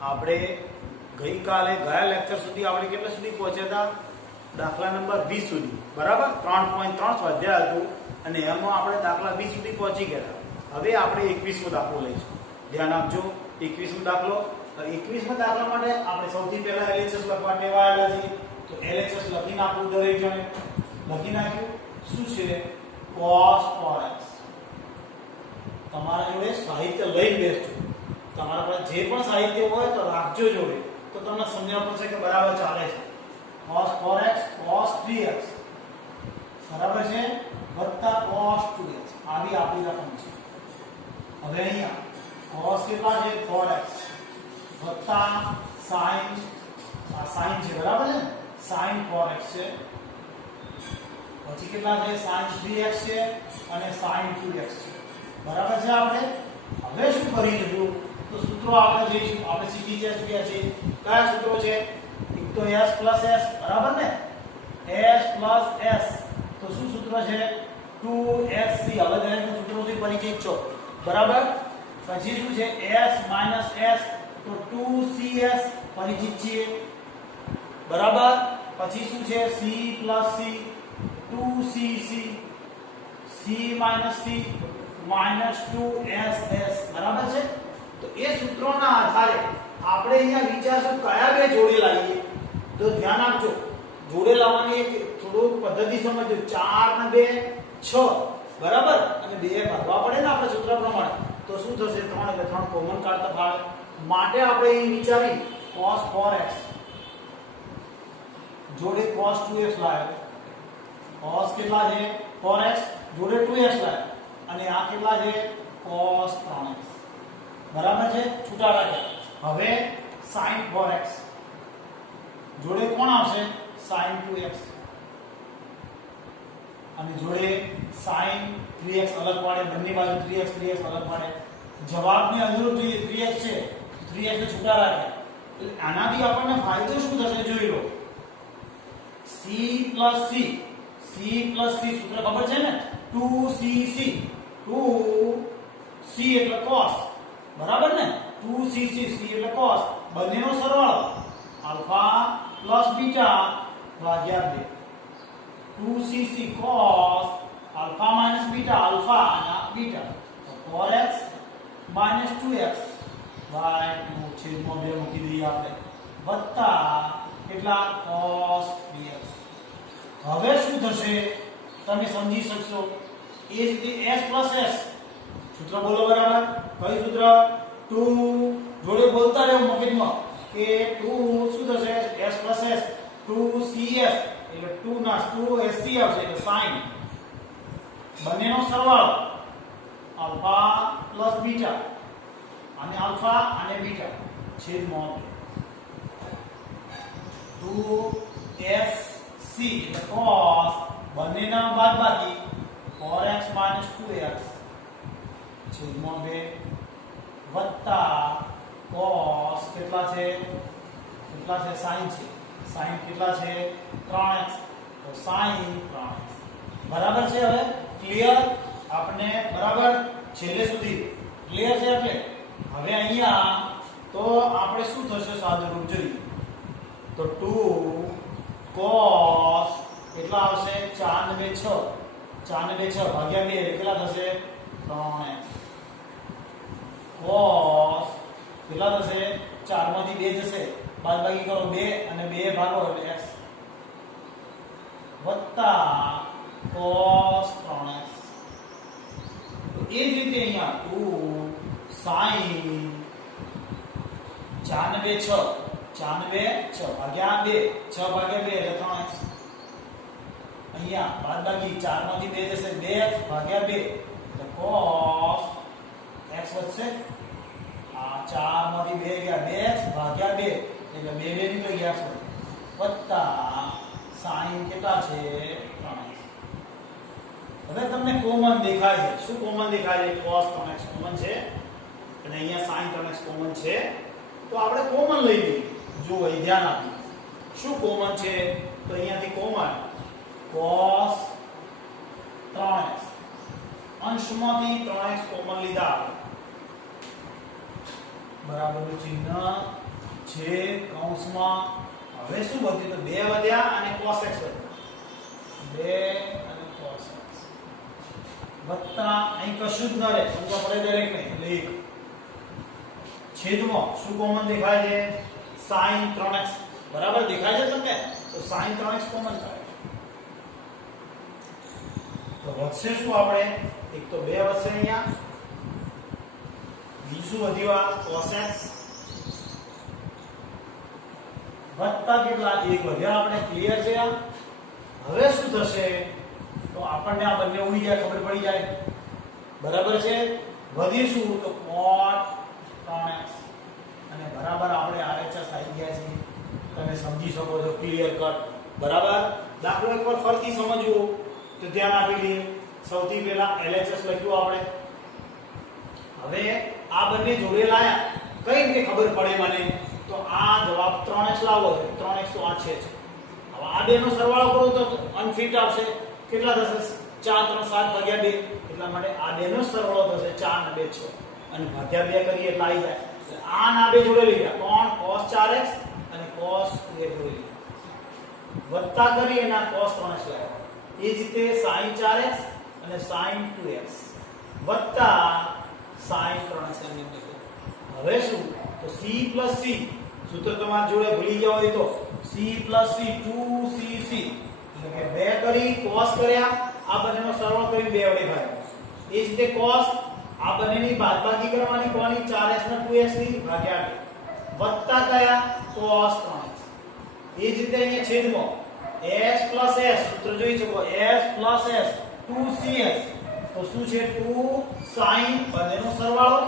આપણે ગઈકાલે ગયા લેક્ચર સુધી આપણે કેટલા સુધી પહોંચ્યા હતા? દાખલા નંબર 20 સુધી, બરાબર? 3.3 સ્વાધ્યાય હતું અને એમાં આપણે દાખલા 20 સુધી પહોંચી ગયા હતા. હવે આપણે 21મો દાખલો લઈશું. ધ્યાન આપજો, 21મો દાખલો. 21મા દાખલા માટે આપણે સૌથી પહેલા LHS લખવા ટેવાયેલા છીએ. તો LHS લખી નાખવું દરેક જણે. લખી નાખ્યું. શું છે? cos 4x. તમારા જોડે સાહિત્ય લઈ બેસજો. તમારા પાસે જે પણ સાહિત્ય હોય તો રાખજો જોડે, તો તમને સમજણ પડશે કે બરાબર ચાલે છે. cos 4x cos 3x બરાબર છે વત્તા cos 2x આવી આપણી રકમ છે. હવે અહીંયા cos કેટલા છે? 4x વત્તા sin sin છે, બરાબર છે? sin 4x છે. પછી કેટલા છે? sin 3x છે અને sin 2x છે. બરાબર છે? આપણે હવે શું કરી લીધું? તો સૂત્રો આપણે જોઈશું. આપણે શીખી ગયા છે. કયા સૂત્રો છે? એક તો s plus s, બરાબર ને? s plus s તો શું સૂત્ર છે? 2sc. હવે દરેકનું સૂત્રોથી પરિચિત છો, બરાબર? પછી શું છે? s minus s તો 2cs પરિચિત છીએ, બરાબર? પછી શું છે? c plus c 2cc, c minus c minus 2ss, બરાબર છે? તો એ સૂત્રોના આધારે આપણે અહીંયા વિચારશું કયા બે જોડે લાવીએ. તો ધ્યાન આપજો, જોડે લાવવાની એક થોડું પદ્ધતિ સમજજો. 4 ને 2 6, બરાબર? અને 2 ભાગવા પડે ને આપણે સૂત્ર પ્રમાણે, તો શું થશે? 3 એટલે 3 કોમન કાઢતા ફાવે. માટે આપણે અહીં વિચારી cos 4x જોડે cos 2x લાવ્યો. cos કેટલા છે? 4x જોડે 2x લાવ્યો અને આ કેટલા છે? cos 3x, બરાબર છે? છૂટા રાખ્યા. હવે sin 4x જોડે કોણ આવશે? sin 2x અને જોડે sin 3x અલગ પાડે. બંને બાજુ 3x અલગ પાડે. જવાબની અનુરૂપ જોઈએ 3x છે, 3x ને છૂટા રાખ્યા. એટલે આનાથી આપણને ફાયદો શું થશે જોઈ લો. c plus c સૂત્ર ખબર છે ને? 2cc 2c એટલે cos, બરાબર ને? 2cc c એટલે cos. બંનેનો સરવાળો આલ્ફા પ્લસ બીટા ભાગ્યા 2. 2cc cos alpha minus beta, alpha અને બીટા, તો 4x માઈનસ 2x બાય 2 છેદમાં 2 મૂકી દઈએ આપણે, વત્તા કેટલા? cos 3x. હવે શું થશે તમે સમજી શકશો. એ જ રીતે s plus s સૂત્ર બોલો, બરાબર? કયું સૂત્ર? 2 જોડે બોલતા રહેવું મગજમાં કે 2 શું થશે? s plus s 2cs એટલે 2 ના 2sc આવશે એટલે sin. બંનેનો સરવાળો આલ્ફા પ્લસ બીટા અને આલ્ફા અને બીટા છેદમાં 2sc એટલે cos બંનેના બાદબાકી 4x 2x છેદમાં 2 વત્તા cos કેટલા છે? sin છે. sin કેટલા છે? 3x તો sin 3x, બરાબર છે? હવે ક્લિયર આપણે, બરાબર? છેલ્લે સુધી ક્લિયર છે. એટલે હવે અહીંયા તો આપણે શું થશે સાદું રૂપ જોઈએ તો 2 cos કેટલા આવશે? 4 ને 2 6, 4 ને 2 6 ભાગ્યા 2 એટલે કેટલા થશે? 3x. cos કેટલા થશે? 4 માંથી 2 જશે, બાદબાકી કરો 2 અને 2 ભાગો એટલે x વત્તા cos 3x. તો એ જ રીતે અહીંયા 2 sin 4 ને 2 6, 4 ને 2 6 ભાગ્યા 2, 6 ભાગ્યા 2 એટલે 3x. અહીંયા બાદબાકી 4 માંથી 2 જશે, 2x ભાગ્યા 2 એટલે cos x વધશે. આ 4 માંથી 2 ગયા, 2x ભાગ્યા 2 એટલે 2 નીકળી ગયા છે, વત્તા sin કેટલા છે? 3x. હવે તમને કોમન દેખાય છે. શું કોમન દેખાય છે? cos 3x કોમન છે અને અહીંયા sin 3x કોમન છે. તો આપણે કોમન લઈ લઈએ. જો અહીં ધ્યાન આપો શું કોમન છે. તો અહીંયાથી common cos 3x અંશમાંથી 3x common લીધા, બરાબરનું ચિહ્ન છેદ કૌંસમાં હવે શું વધ્યું? તો 2 વધ્યા અને cos x વધ્યું. 2 અને cos x વત્તા અહીં કશું જ ન રહે, સમજવા પડે દરેકને. એટલે 1 છેદમાં શું કોમન દેખાય છે? sin 3x બરાબર દેખાય છે તમને? તો sin 3x કોમન થાય તો વધશે શું? આપણે એક તો 2 વધશે અહીંયા, બીજું શું વધ્યું? આ cos x વત્તા કેટલા? 1 વધ્યા. આપણે ક્લિયર છે? હવે શું થશે? તો આપણને આ બંને ઉડી જાય, ખબર પડી જાય. બરાબર છે? વધી શું? તો cot 3x અને બરાબર આપણે RHS આવી ગયા છે. તમે સમજી શકો છો ક્લિયર કટ. બરાબર? દાખલો એકવાર ફરીથી સમજવો તો ધ્યાન આપી લઈએ. સૌથી પહેલા LHS લખ્યું આપણે. હવે આ બંને જોડે લાયા, કઈ રીતે ખબર પડે મને? તો આ જવાબ 3x લાવો છે. 3x તો આ છે જ. હવે આ બેનો સરવાળો કરો તો અનફિટ આવશે. કેટલા થશે? 4 3 7 ભાગ્યા 2. એટલા માટે આ બેનો સરવાળો થશે 4 ને 2 6 અને ભાગ્યા 2 કરીએ એટલે આવી જાય. આ ના બે જોડે લઈ ગયા. કોણ? cos 4x અને cos 2 જોડે લઈ ગયા. વત્તા કરી અને cos 3x લાવ્યા. એ જ રીતે sin 4x અને sin 2x વત્તા sin 3x એમ લખ્યું. હવે શું? તો c + c સૂત્ર તમારા જોડે ભૂલી ગયા હોય તો c + c 2cc એટલે કે 2 કરી cos કર્યા, આ બંનેનો સરવાળો કરી 2 વડે ભાગ્યા. એ જ રીતે cos આ બંનેની બાદબાકી કરવાની, કોની? 4x ને 2x ની ભાગ્યા 2 વત્તા કયા? cos 3x. એ જ રીતે અહીંયા છેદમાં s + s સૂત્ર જોઈ શકો. s + s 2cs તો શું છે? 2 sin બંનેનો સરવાળો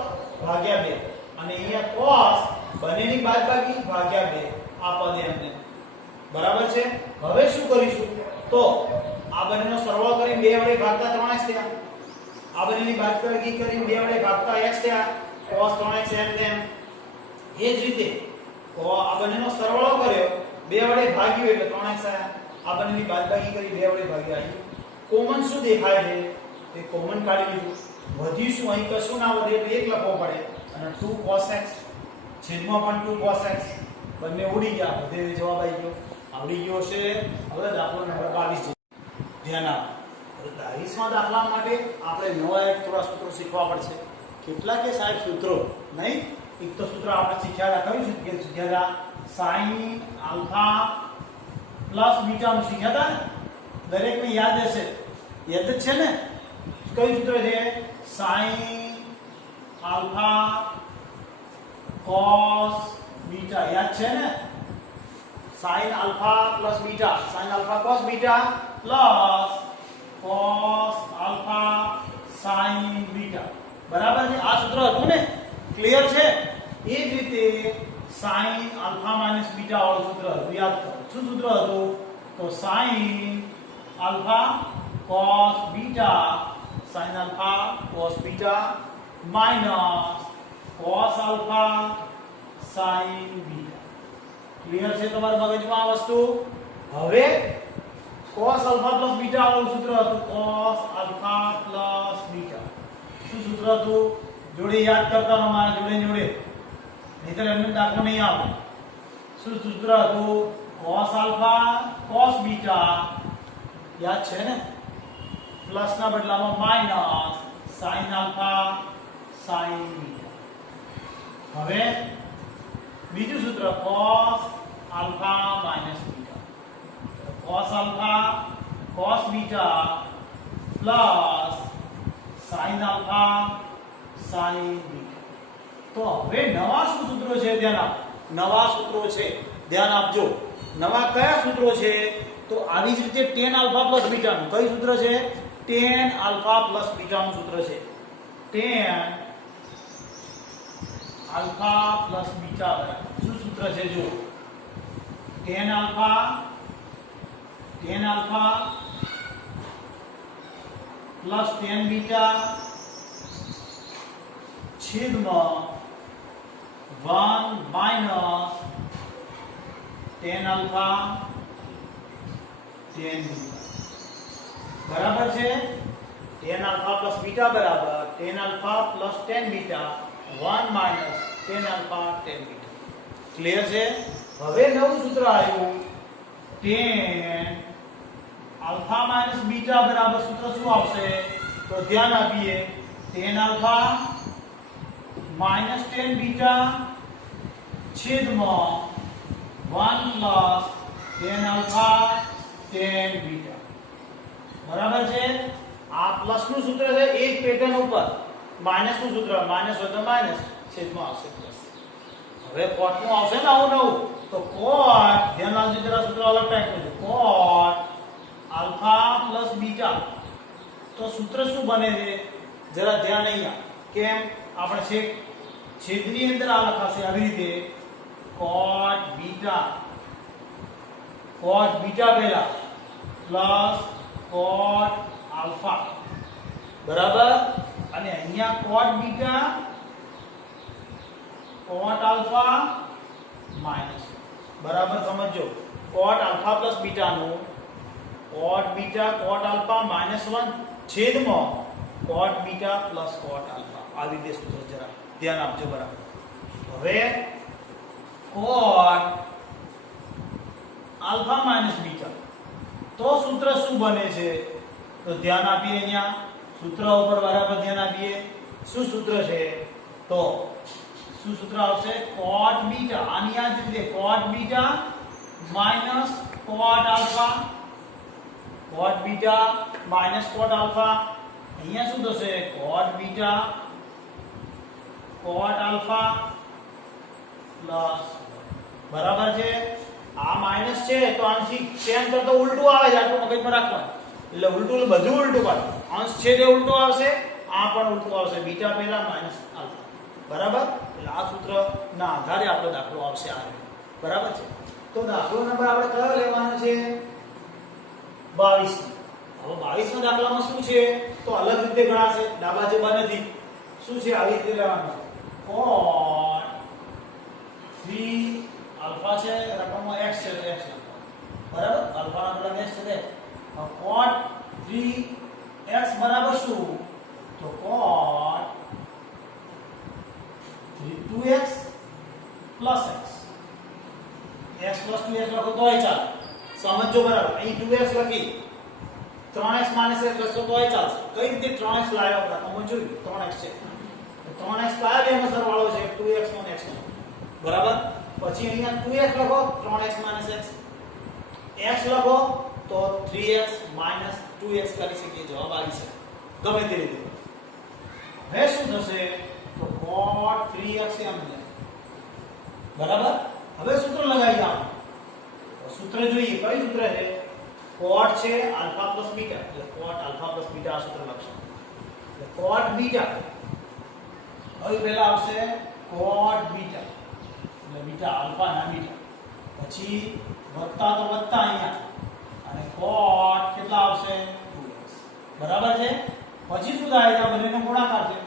ભાગ્યા 2 અને અહીંયા cos બંનેની બાદબાકી ભાગ્યા 2 આ પદ એમને. બરાબર છે? હવે શું કરીશું? તો આ બંનેનો સરવાળો કરીને 2 વડે ભાગતા 3x થયા. આ બંનેની બાદબાકી કરીને 2 વડે ભાગતા x થયા. cos 3x એમ તેમ. એ જ રીતે આ બંનેનો સરવાળો કર્યો, 2 વડે ભાગ્યું એટલે 3x આયા. આ બંનેની બાદબાકી કરી 2 વડે ભાગ્યા આવ્યું. કોમન શું દેખાય છે? તે કોમન કાઢી લીધું. વધ્યું શું? અહીં કશું ના વધે એટલે 1 લખવો પડે અને 2 cos x છેદમાં પણ 2 cos x બંને ઉડી ગયા. બધે જવાબ આવી ગયો. આવડી ગયો છે. હવે દાખલો નંબર 22 ધ્યાન આપો. 22માં દાખલા માટે આપણે નવા એક થોડા સૂત્રો શીખવા પડશે. કેટલા કે સાહેબ સૂત્રો નહીં? એક તો સૂત્ર આપણે શીખ્યા હતા. કયું સૂત્ર શીખ્યા હતા? sin આલ્ફા પ્લસ બીટા નું શીખ્યા હતા ને? દરેકને યાદ હશે. યાદ જ છે ને? કયું સૂત્ર છે? sin alpha cos beta. યાદ છે ને? sin alpha plus beta, sin alpha cos beta plus cos alpha sin beta. બરાબર છે? આ સૂત્ર હતું ને? ક્લિયર છે? એ જ રીતે sin આલ્ફા માઇનસ બીટા વાળું સૂત્ર હતું. યાદ કરો. શું સૂત્ર હતું? તો sin alpha cos beta, sin alpha cos beta minus cos alpha sin beta. Clear છે તમારા મગજમાં આ વસ્તુ? હવે cos આલ્ફા પ્લસ બીટા વાળું સૂત્ર હતું. cos alpha plus beta. શું સૂત્ર હતું? જોડે યાદ કરતા રહો મારા જોડે જોડે, નહીતર એમને દાખલો નહીં આવે. શું સૂત્ર હતું? cos alpha cos beta. યાદ છે ને? પ્લસ ના બદલામાં minus sin alpha sin beta. હવે બીજું સૂત્ર cos alpha minus beta. cos alpha cos beta plus sin alpha sin beta. તો હવે નવા શું સૂત્રો છે? ધ્યાન આપો. નવા સૂત્રો છે, ધ્યાન આપજો. નવા કયા સૂત્રો છે? તો આવી જ રીતે tan આલ્ફા પ્લસ બીટા નું કયું સૂત્ર છે? tan આલ્ફા પ્લસ બીટા નું સૂત્ર છે. tan આલ્ફા પ્લસ બીટા શું સૂત્ર છે? જો tan alpha plus tan beta છેદમાં 1 minus tan alpha tan beta. બરાબર છે? tan આલ્ફા પ્લસ બીટા બરાબર tan alpha plus tan beta 1 minus tan alpha tan beta. Clear છે? હવે નવું સૂત્ર આવ્યું tan આલ્ફા માઇનસ બીટા બરાબર સૂત્ર શું આવશે? તો ધ્યાન આપીએ, tan alpha minus tan beta છેદમાં 1 plus tan alpha tan beta. બરાબર છે? આ પ્લસ નું સૂત્ર છે એક પેટર્ન ઉપર, માઇનસ નું સૂત્ર માઇનસ હોય તો માઇનસ, છેદમાં આવશે પ્લસ. હવે cot નું આવશે ને આવું નવું, તો cot, ધ્યાન આપજો જરા, સૂત્ર અલગ ટાઈપનું છે. cot આલ્ફા પ્લસ બીટા, તો સૂત્ર શું બને છે? જરા ધ્યાન અહીંયા, કેમ આપણે છેદની અંદર આ લખાશે આવી રીતે, cot બીટા પહેલા પ્લસ cot આલ્ફા, બરાબર? અને અહીંયા cot beta cot alpha minus, બરાબર? સમજો, cot આલ્ફા પ્લસ બીટા નું cot beta cot alpha minus 1 છેદમાં cot beta plus cot alpha, આવી રીતે સૂત્ર જરા ધ્યાન આપજો, બરાબર? હવે cot આલ્ફા માઈનસ બીટા, તો સૂત્ર શું બને છે? તો ધ્યાન આપીએ, અહીંયા સૂત્ર ઉપર બરાબર ધ્યાન આપીએ. શું સૂત્ર છે? તો શું સૂત્ર આવશે? cot બીટા, આની આ જ રીતે cot beta minus cot alpha, cot beta minus cot alpha. અહીંયા શું થશે? cot beta cot alpha plus, બરાબર છે? આ માઈનસ છે તો આંશિક ચેન કરતો ઉલટું આવે છે, આટલું મગજમાં રાખવાનું. એટલે ઉલટું, બધું ઉલટું પાડો. અંશ છે તે ઉલટું આવશે, આ પણ ઉલટું આવશે, બીટા પહેલા માઈનસ આલ્ફા, બરાબર? એટલે આ સૂત્રના આધારે આપણો દાખલો આવશે આ રીતે, બરાબર છે? તો દાખલો નંબર આપણે કયો લેવાનો છે? 22. હવે 22 ના દાખલામાં શું છે? તો અલગ રીતે ગણાશે, ડાબા જબા નથી. શું છે? આવી રીતે લેવાનું છે. cot 3 આલ્ફા છે, રકમમાં x છે તો x લખો, બરાબર? આલ્ફા ના બદલે x છે. cot 3x બરાબર શું? તો cot 2x plus x, x plus 2x લખો તોય ચાલે, સમજો, બરાબર? અહીં 2x લખી 3x માઈનસ x લખો તોય ચાલશે. કઈ રીતે 3x લાવ્યો આપણે તમે જોયું, 3x છે તો 3x લાવ્યો એનો સરવાળો છે 2x નો x નો, બરાબર? પછી અહીંયા 2x લખો, 3x માઈનસ x, x લખો તો 3x માઈનસ 2x કરી શકીએ, જવાબ આવી છે ગમે તે રીતે. હવે શું થશે? તો cot 3x એમ છે, બરાબર? હવે સૂત્ર લગાવીએ આપણે. તો સૂત્ર જોઈએ, કયું સૂત્ર છે? cot છે આલ્ફા પ્લસ બીટા, એટલે cot આલ્ફા પ્લસ બીટા આ સૂત્ર લખશું. એટલે cot બીટા, હવે પહેલા આવશે cot બીટા, એટલે બીટા આલ્ફા ના બીટા, પછી વત્તા તો વત્તા અહીંયા, અને cot કેટલા આવશે? 2x, બરાબર છે? પછી શું થાય? આ બંનેનો ગુણાકાર છે,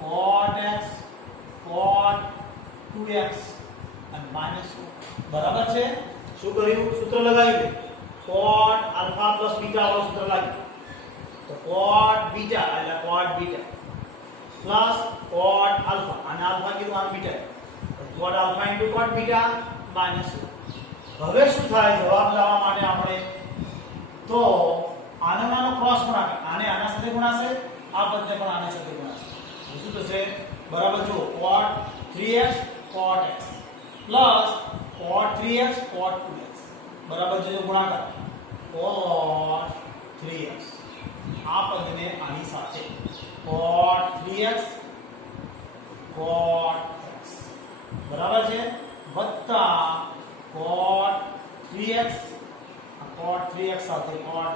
cot x cot 2x અને માઈનસ, બરાબર છે? શું કર્યું? સૂત્ર લગાવી દે, cot આલ્ફા પ્લસ બીટા વાળું સૂત્ર લાગ્યું. તો cot બીટા એટલે cot beta plus cot alpha, અને આલ્ફા કીધું આને beta, cot alpha into cot beta minus. હવે શું થાય? જવાબ લાવવા માટે આપણે તો આનો નાનો ક્રોસ ગુણાકાર, આને આના સાથે ગુણાશે, આ પદને પણ આના સાથે ગુણાશે. શું થશે? બરાબર જો, cot 3x cot x plus cot 3x cot 2x, બરાબર છે? ગુણાકાર cot 3x, આ પદને આની સાથે cot 3x cot x, બરાબર છે? વત્તા cot 3x cot 3x સાથે cot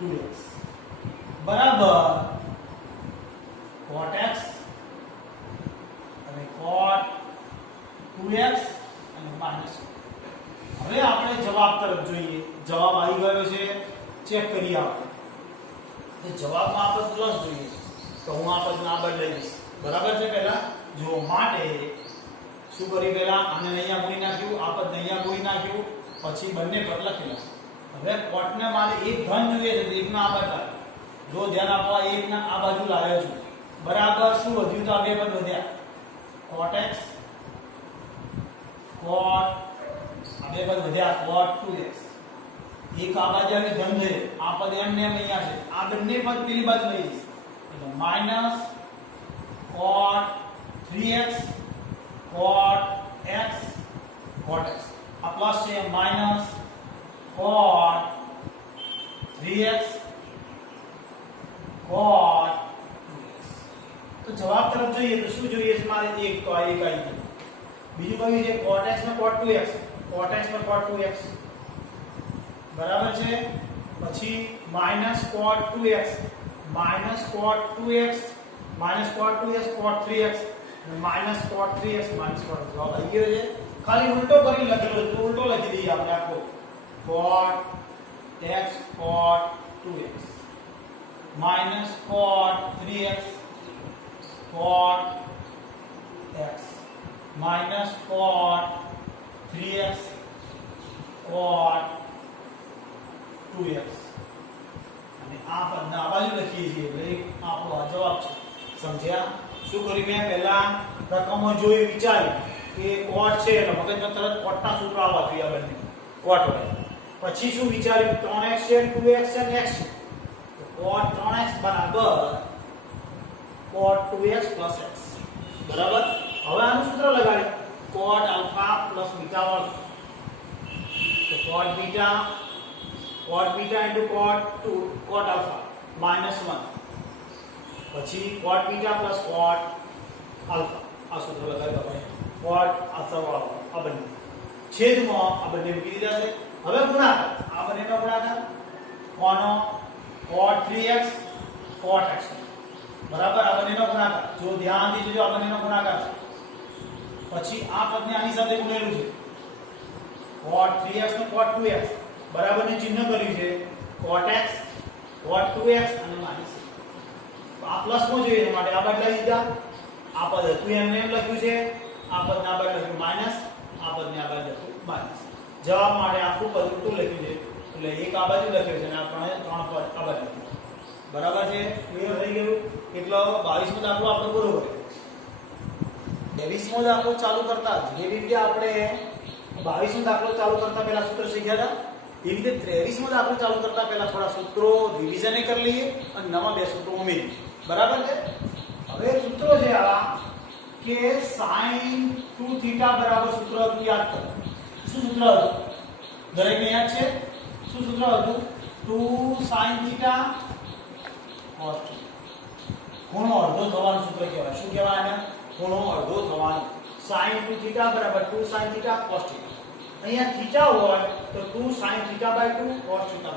2x, બરાબર cot x અને cot 2x અને માઈનસ. હવે આપણે જવાબ તરફ જોઈએ. જવાબ આવી ગયો છે, ચેક કરીએ આપણે. તો જવાબમાં આપણે પ્લસ જોઈએ, તો હું આ પદને આ બદલાઈ દઈશ, બરાબર છે? પહેલા જો માટે શું કરી? પહેલા આને અહીંયા ગુણી નાખ્યું, આ પદને અહીંયા ગુણી નાખ્યું, પછી બંને પદ લખેલા. હવે cot ને મારે એક ધન જોઈએ છે, એક ના આ બાજુ લાવ્યો. જો ધ્યાન આપો, એક ના આ બાજુ લાવ્યો છું, બરાબર? શું વધ્યું? તો આ બે પદ વધ્યા, cot x cot આ બે પદ વધ્યા cot 2x એક આ બાજુ આવી ધન થયો આ પદ એમ ને એમ અહીંયા છે આ બંને પદ પેલી બાજુ લઈ જઈશ એટલે minus cot 3x cot x cot x આ પ્લસ છે minus cot 3x cot 2x તો જવાબ તરફ જોઈએ તો શું જોઈએ છે મારે એક તો આ એક આવી ગયું બીજું કયું છે cot x ને cot 2x cot x પર cot 2x બરાબર છે પછી minus cot 2x minus cot 2x minus cot 2x cot 3x minus cot 3x minus cot જવાબ આવી ગયો છે ખાલી ઉલટો કરી લખેલો તો ઉલટો લખી દઈએ આપણે આખો cot x cot 2x minus cot 3x cot x minus cot 3x cot 2x અને આ પદના આ બાજુ લખીએ છીએ એટલે આપણો આ જવાબ છે સમજ્યા શું કર્યું મેં પહેલા રકમો જોઈ વિચાર્યું કે cot છે એટલે મગજમાં તરત cotના સૂત્રો આવવા જોઈએ આ બંને cot હોય પછી શું વિચાર્યું 3x છે 2x છે અને x છે તો cot 3x બરાબર cot 2x x બરાબર હવે આનું સૂત્ર લગાડીએ cot alpha beta વર્ગ તો cot beta into cot 2 cot alpha -1 પછી cot beta cot alpha આ સૂત્ર લગાવ્યું આપણે cot alpha આ બંને છેદમાં આ બંને મૂકી દીધા છે હવે ગુણાકાર આ બંનેનો ગુણાકાર કોનો cot 3x cot x બરાબર આ બંનેનો ગુણાકાર જો ધ્યાન દીજો આ બંનેનો ગુણાકાર છે પછી આ પદને આની સાથે ગુણેલું છે cot 3x ને cot 2x બરાબરનું ચિહ્ન કર્યું છે cot x cot 2x અને માઈનસ આ પ્લસ માં જોઈએ માટે આ બદલાઈ દીધા આ પદ હતું એમને એમ લખ્યું છે આ પદને આ બાજુ લખ્યું માઈનસ આ પદને આ બાજુ લખ્યું માઈનસ જવાબ માટે આખું પદ ઉલટું લખ્યું છે એટલે એક આ બાજુ લખ્યું છે અને આ ત્રણ પદ આ બાજુ બરાબર છે ક્લિયર થઈ ગયું કેટલો 22મો દાખલો આપણે પૂરો કર્યો 23મો દાખલો ચાલુ કરતા જે રીતે આપણે 22મો દાખલો ચાલુ કરતા પહેલા સૂત્ર શીખ્યા હતા એ રીતે 23મો દાખલો ચાલુ કરતા પહેલા થોડા સૂત્રો રિવિઝન કરી લઈએ અને નવા બે સૂત્રો ઉમેરીએ બરાબર છે હવે સૂત્રો છે આ કે sin 2θ બરાબર સૂત્ર હતું યાદ કરો શું સૂત્ર હતું દરેકને યાદ છે શું સૂત્ર હતું 2 sin θ cos θ ખૂણો અડધો થવાનું સૂત્ર કહેવાય શું કહેવાય એને ખૂણો અડધો થવાનો sin 2θ બરાબર 2 sin θ cos θ અહીંયા θ હોય તો 2 sin θ/2 cos θ/2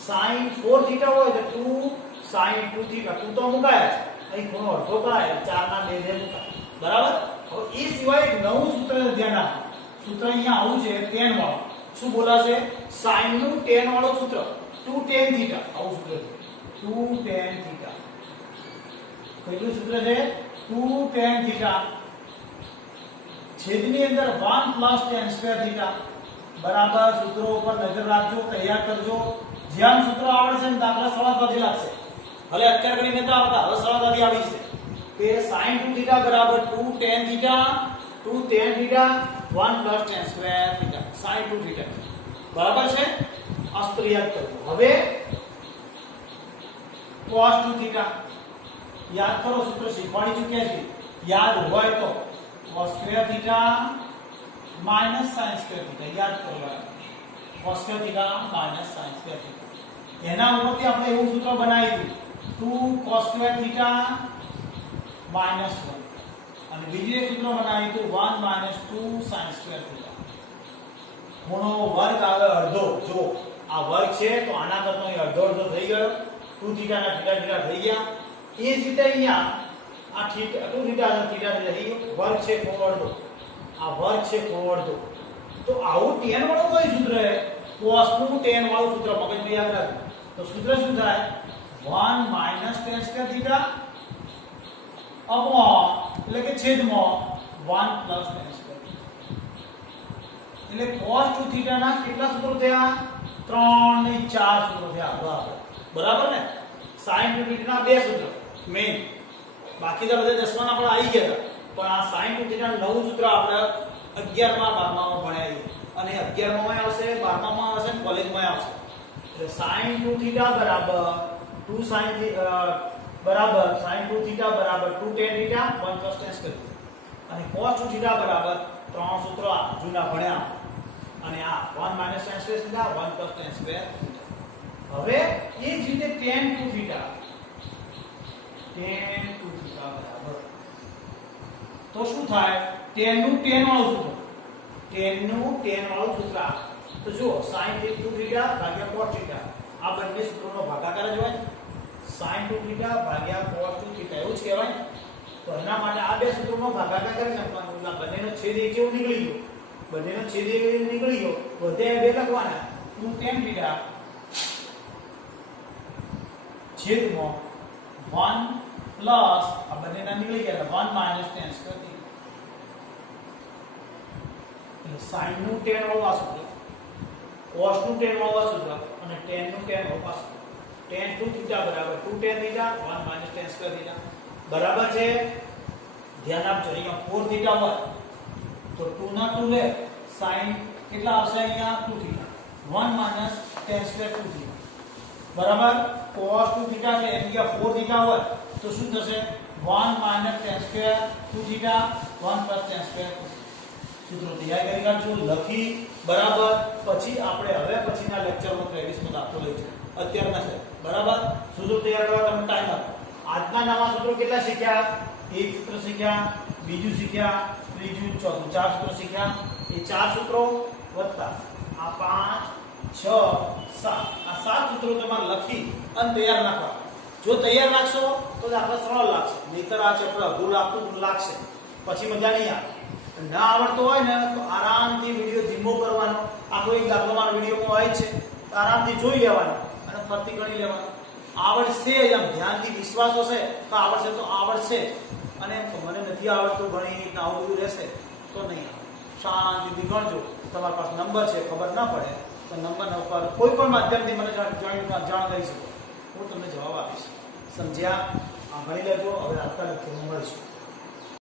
sin 4θ હોય તો 2 sin 2θ 2 તો મુકાય છે અહીં ખૂણો અડધો કરાય 4 ના 2 ને મુકાય બરાબર હવે એ સિવાય એક નવું સૂત્ર ધ્યાન આપો સૂત્ર અહીંયા આવું છે tan વાળું શું બોલાશે sin નું tan વાળું સૂત્ર 2 tan θ આવું સૂત્ર છે 2 tan θ કેટલું સૂત્ર છે 2 tan θ છેદની અંદર 1 tan square θ બરાબર સૂત્રો ઉપર નજર રાખજો તૈયાર કરજો જેમ સૂત્રો આવડશે ને દાખલા સરળતાથી લાગશે ભલે અત્યારે કરીને તો આવતા હવે સરળતાથી આવી જશે કે sin 2θ બરાબર 2 tan θ 1 tan square θ sin 2θ બરાબર છે અસ્ત્ર યાદ કરજો હવે cos 2θ યાદ કરો સૂત્ર શીખવાડી ચૂક્યા છે યાદ હોય તો cos square θ sin square θ યાદ કરો cos square θ sin square θ એના ઉપરથી આપણે એવું સૂત્ર બનાવ્યું 2 cos square θ -1 અને બીજું એક સૂત્ર બનાવ્યું 1 2 sin square θ ખૂણો વર્ગ આવે અડધો જો આ વર્ગ છે તો આના કરતો અહીં અડધો થઈ ગયો 2θ ના θ થઈ ગયા એ જ રીતે અહીંયા આ θ 2θ ના θ થઈ ગયો વર્ગ છે ખૂણો અડધો આ વર્ગ છે ખૂણો અડધો તો આવું tan વાળું કોઈ સૂત્ર છે cos નું tan વાળું સૂત્ર મગજમાં યાદ રાખો તો સૂત્ર શું થાય 1 tan square θ અપોન એટલે કે છેદમાં 1 tan square θ એટલે cos 2θ ના કેટલા સૂત્રો થયા 3 ને 4 સૂત્રો થયા બરાબર ને sin 2θ ના બે સૂત્ર મેઈન બાકી તો બધા 10માં આપણે આવી ગયા પણ આ sin 2θ ના નવું સૂત્ર આપણે 11માં 12માં ભણ્યા એ. અને 11માં આવશે, 12માં આવશે અને કોલેજમાં આવશે. એટલે sin 2 થીટા બરાબર 2 sin બરાબર sin 2 થીટા બરાબર 2 tan theta 1 cos tan square. અને cos 2 થીટા બરાબર ત્રણ સૂત્રો આ જૂના ભણ્યા. અને આ 1 - tan square theta 1 cos tan square. હવે એ જ રીતે tan 2 થીટા બરાબર તો શું થાય? tan નું tan વાળું સૂત્ર, tan નું tan વાળું સૂત્ર. તો જુઓ sin 2 થીટા ભાગ્યા cos થીટા આ બંને સૂત્રોનો ભાગાકાર જ હોય. sin 2 થીટા ભાગ્યા cos 2 થીટા એવું જ કહેવાય. તો એના માટે આ બે સૂત્રોનો ભાગાકાર કરી નાખવાનો. એટલે બંનેનો છેદ એક એવું નીકળી ગયો. બંનેનો છેદ એક એવું નીકળી ગયો. બધે બે લખવાના 2 tan થીટા છેદમાં 1 પ્લસ આ બંનેના નીકળી ગયા 1 - tan સ્ક્વેર થીટા. એટલે sin નું tan વાળું આ સૂત્ર, cos નું tan વાળું આ સૂત્ર અને tan નું tan વાળું આ સૂત્ર. tan 2 થીટા બરાબર 2 tan theta 1 - tan square theta બરાબર છે. ધ્યાન આપજો અહીંયા 4 થીટા હોય તો 2 ના 2 લે sin કેટલા આવશે? અહીંયા 2 થીટા 1 - tan સ્ક્વેર 2 થીટા બરાબર. cos 2 થીટા છે અહીંયા 4 થીટા હોય તો શું થશે? 1 - tan square 2 theta 1 + tan square. સૂત્રો તૈયાર કરી નાખજો, લખી બરાબર. પછી આપણે હવે પછીના લેક્ચરમાં 23 દાખલો લઈશું, અત્યારના છે બરાબર. સૂત્રો તૈયાર કરવા તમને ટાઈમ આપો. આજના નવા સૂત્રો કેટલા શીખ્યા? એક સૂત્ર શીખ્યા, બીજું શીખ્યા, ત્રીજું, ચોથું, 4 સૂત્રો શીખ્યા. એ 4 સૂત્રો વત્તા આ 5 6 7 આ 7 સૂત્રો તમારે લખી અને તૈયાર રાખવા. જો તૈયાર રાખશો તો દાખલા સરળ લાગશે, નહીતર આ ચેપ્ટર અઘરું લાગશે, પછી મજા નહીં આવે. ના આવડતો હોય ને તો આરામથી વિડીયો ધીમો કરવાનો. આખો એક દાખલો મારા વિડીયોમાં હોય છે, તો આરામથી જોઈ લેવાનો અને ફરતી ગણી લેવાનો. આવડશે જ, આમ ધ્યાનથી વિશ્વાસ હશે તો આવડશે તો આવડશે. અને મને નથી આવડતું ગણિત આવું બધું રહેશે તો નહીં આવે. શાંતિથી ગણજો. તમારા પાસે નંબર છે, ખબર ના પડે તો નંબર ઉપર કોઈ પણ માધ્યમથી મને જાણ કરી શકો, હું તમને જવાબ આપીશ. સમજ્યા? આ ગણી લેજો. હવે આવતા લેક્ચરમાં મળીશું.